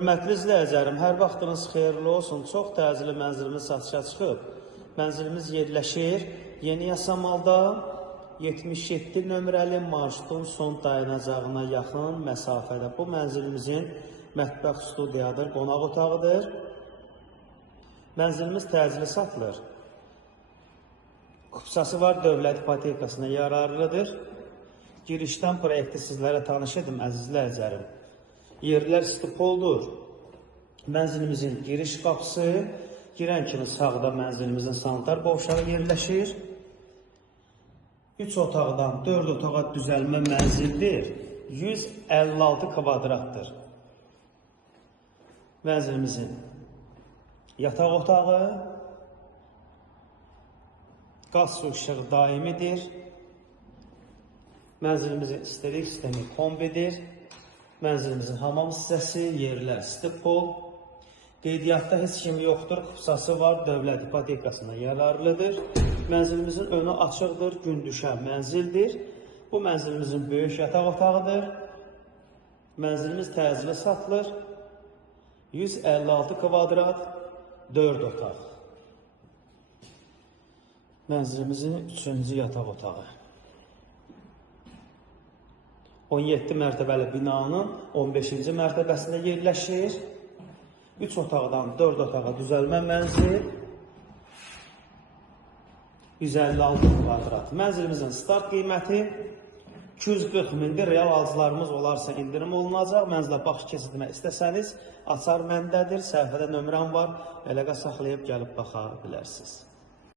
Hörmətli izləyicilərim, hər vaxtınız xeyirli olsun. Çox təcili mənzilimiz satışa çıxıb. Mənzilimiz yerləşir Yeni Yasamalda 77 nömrəli marşrutun son dayanacağına yaxın məsafədə. Bu mənzilimizin mətbəx studiyadır, qonaq otağıdır. Mənzilimiz təcili satılır. Kupsası var, dövlət ipotekasına yararlıdır. Girişdən proyekti sizlərə tanış edim, əziz izləyicilərim. Yerlər stipoldur. Mənzilimizin giriş qapısı, girən kimi sağda mənzilimizin sanitar qovşağı yerləşir. 3 otaqdan 4 otağa düzəlmə mənzildir. 156 kvadratdır. Mənzilimizin yataq otağı, qaz su işığı daimidir. Mənzilimizin isterik sistemi kombidir. Mənzilimizin hamam hissəsi, yerlər stipol. Qeydiyyatda heç kimi yoxdur, kupsası var, dövlət ipotekasına yararlıdır. Mənzilimizin önü açıqdır, gün düşən mənzildir. Bu mənzilimizin böyük yataq otağıdır. Mənzilimiz təcili satılır. 156 kvadrat, 4 otaq. Mənzilimizin 3-cü yataq otağı. 17 mərtəbəli binanın 15-ci mərtəbəsində yerləşir. 3 otaqdan 4 otağa düzəlmə mənzil. 156 kvadrat. Mənzilimizin start qiyməti 240 mindir. Real alıcılarımız olarsa indirim olunacaq. Mənzilə baxış keçirmək istəsəniz, açar məndədir. Səhifədə nömrəm var. Əlaqə saxlayıb gəlib baxa bilərsiniz.